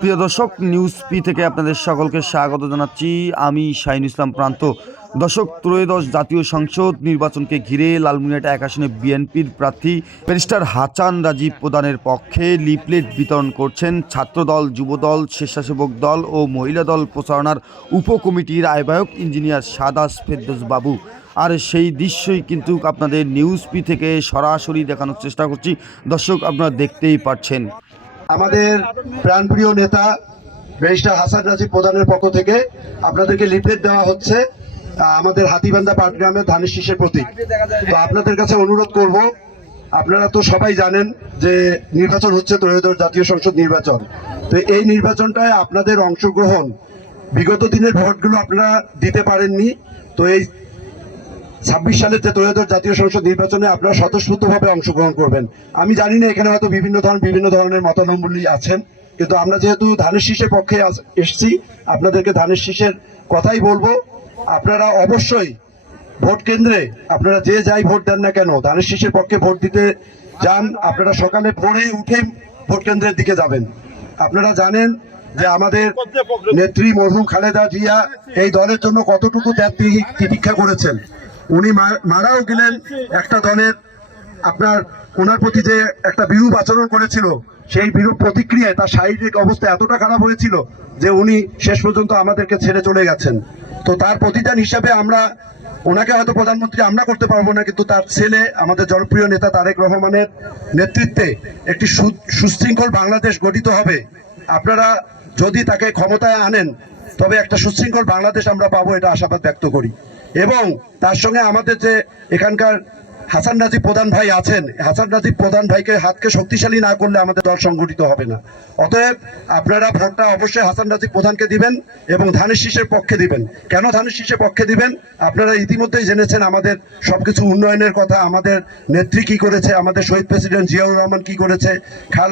প্রিয় দর্শক, news P থেকে আপনাদের সকলকে স্বাগত জানাচ্ছি। আমি শাহিনুল ইসলাম প্রান্ত। দর্শক, ত্রয়োদশ জাতীয় সংসদ নির্বাচনকে ঘিরে লালমনিরহাট ১ আসনে বিএনপির প্রার্থী ব্যারিস্টার হাসান রাজীব প্রধানের পক্ষে লিফলেট বিতরণ করছেন ছাত্রদল, যুবদল, স্বেচ্ছাসেবক দল ও মহিলা দল প্রচারণার উপকমিটির আহ্বায়ক ইঞ্জিনিয়ার সাদাস ফেরদৌস বাবু। আর সেই দৃশ্যই কিন্তু আপনাদের নিউজ পি থেকে সরাসরি দেখানোর চেষ্টা করছি। দর্শক, আপনারা দেখতেই পাচ্ছেন আমাদের প্রাণপ্রিয় নেতা ব্যারিস্টার হাসান রাজীব প্রধানের পক্ষ থেকে আপনাদেরকে লিফলেট দেওয়া হচ্ছে আমাদের হাতিবান্ধা পাটগ্রামের ধানের শীষের প্রতীক। তো আপনাদের কাছে অনুরোধ করব, আপনারা তো সবাই জানেন যে নির্বাচন হচ্ছে ত্রয়োদশ জাতীয় সংসদ নির্বাচন। তো এই নির্বাচনটায় আপনাদের অংশগ্রহণ, বিগত দিনের ভোটগুলো আপনারা দিতে পারেননি, তো এই ২৬ সালের যে ত্রয়োদশ জাতীয় সংসদ নির্বাচনে আপনারা স্বতঃস্ফূর্তভাবে অংশগ্রহণ করবেন। আমি জানি না এখানে হয়তো বিভিন্ন ধরনের মতানম্বরী আছেন, কিন্তু আমরা যেহেতু ধানের শীষের পক্ষে এসেছি, আপনাদেরকে ধানের শীষের কথাই বলবো। আপনারা অবশ্যই ভোট কেন্দ্রে আপনারা যে যাই ভোট দেন না কেন, ধানের শীষের পক্ষে ভোট দিতে যান। আপনারা সকালে ভোরে উঠে ভোট কেন্দ্রের দিকে যাবেন। আপনারা জানেন যে আমাদের নেত্রী মরহুম খালেদা জিয়া এই দলের জন্য কতটুকু ত্যাগ তিতিক্ষা করেছেন। উনি মারাও গেলেন একটা দলের, আপনার ওনার প্রতি যে একটা বিরূপ আচরণ করেছিল, সেই বিরূপ প্রতিক্রিয়ায় তার শারীরিক অবস্থা এতটা খারাপ হয়েছিল যে উনি শেষ পর্যন্ত আমাদেরকে ছেড়ে চলে গেছেন। তো তার প্রতিদান হিসাবে আমরা ওনাকে হয়তো প্রধানমন্ত্রী আমরা করতে পারবো না, কিন্তু তার ছেলে আমাদের জনপ্রিয় নেতা তারেক রহমানের নেতৃত্বে একটি সুশৃঙ্খল বাংলাদেশ গঠিত হবে। আপনারা যদি তাকে ক্ষমতায় আনেন, তবে একটা সুশৃঙ্খল বাংলাদেশ আমরা পাবো, এটা আশাবাদ ব্যক্ত করি। এবং তার সঙ্গে আমাদের যে এখানকার হাসান রাজীব প্রধান ভাই আছেন, হাসান রাজীব প্রধান ভাইকে হাতকে শক্তিশালী না করলে আমাদের দল সংগঠিত হবে না। অতএব আপনারা ভোটটা অবশ্যই হাসান রাজীব প্রধানকে দিবেন এবং ধানের শীষের পক্ষে দিবেন। কেন ধানের শীষের পক্ষে দিবেন? আপনারা ইতিমধ্যেই জেনেছেন আমাদের সবকিছু উন্নয়নের কথা, আমাদের নেত্রী কি করেছে, আমাদের শহীদ প্রেসিডেন্ট জিয়াউর রহমান কি করেছে, খাল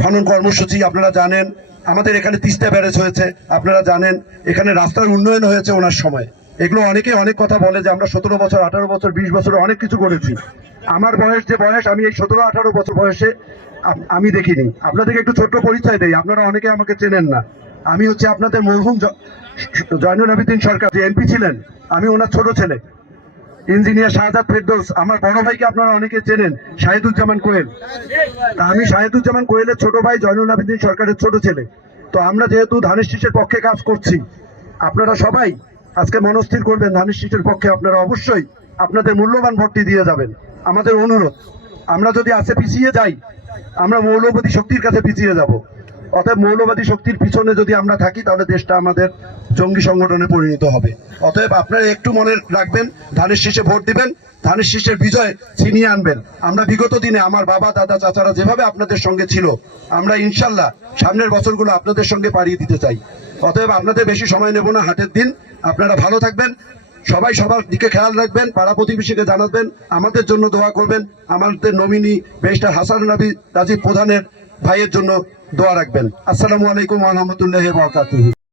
খনন কর্মসূচি আপনারা জানেন, আমাদের এখানে তিস্তা ব্যারেজ হয়েছে আপনারা জানেন, এখানে রাস্তার উন্নয়ন হয়েছে ওনার সময়। এগুলো অনেকে অনেক কথা বলে যে আমরা 17 বছর, 18 বছর, 20 বছরে অনেক কিছু করেছি। আমার যে বয়স, আমি এই 17-18 বছর বয়সে আমি দেখিনি। আপনাদেরকে একটু ছোট্ট পরিচয় দেই, আপনারা অনেকে আমাকে চেনেন না। আমি হচ্ছে আপনাদের মরহুম জয়নুল আবেদিন সরকার যে এমপি ছিলেন, আমি ওনার ছোট ছেলে ইঞ্জিনিয়ার সাদাত ফেরদৌস। আমার বড় ভাইকে আপনারা অনেকে চেনেন, শাহিদুজ্জামান কোয়েল। আমি শাহিদুজ্জামান কোয়েলের ছোট ভাই, জয়নুল আবেদিন সরকারের ছোট ছেলে। তো আমরা যেহেতু ধানের শীষের পক্ষে কাজ করছি, আপনারা সবাই আজকে মনস্থির করবেন ধানের শীষের পক্ষে আপনারা অবশ্যই আপনাদের মূল্যবান ভোটটি দিয়ে যাবেন। আমাদের অনুরোধ, আমরা যদি আজকে পিছিয়ে যাই, আমরা মৌলবাদী শক্তির কাছে পিছিয়ে যাব। অতএব মৌলবাদী শক্তির পিছনে যদি আমরা থাকি, তাহলে দেশটা আমাদের জঙ্গি সংগঠনে পরিণত হবে। অতএব আপনারা একটু মনে রাখবেন, ধানের শীষে ভোট দিবেন, ধানের শীষের বিজয় ছিনিয়ে আনবেন। আমরা বিগত দিনে আমার বাবা, দাদা, চাচারা যেভাবে আপনাদের সঙ্গে ছিল, আমরা ইনশাল্লাহ সামনের বছরগুলো আপনাদের সঙ্গে পাড়িয়ে দিতে চাই। অতএব আপনাদের বেশি সময় নেব না, হাটের দিন। আপনারা ভালো থাকবেন, সবাই সবার দিকে খেয়াল রাখবেন, পাড়া প্রতিবেশীকে জানাবেন, আমাদের জন্য দোয়া করবেন, আমাদের নমিনি ব্যারিস্টার হাসান রাজীব প্রধানের ভাইয়ের জন্য দোয়া রাখবেন। আসসালামু আলাইকুম ওয়া রাহমাতুল্লাহি ওয়া বারাকাতুহু।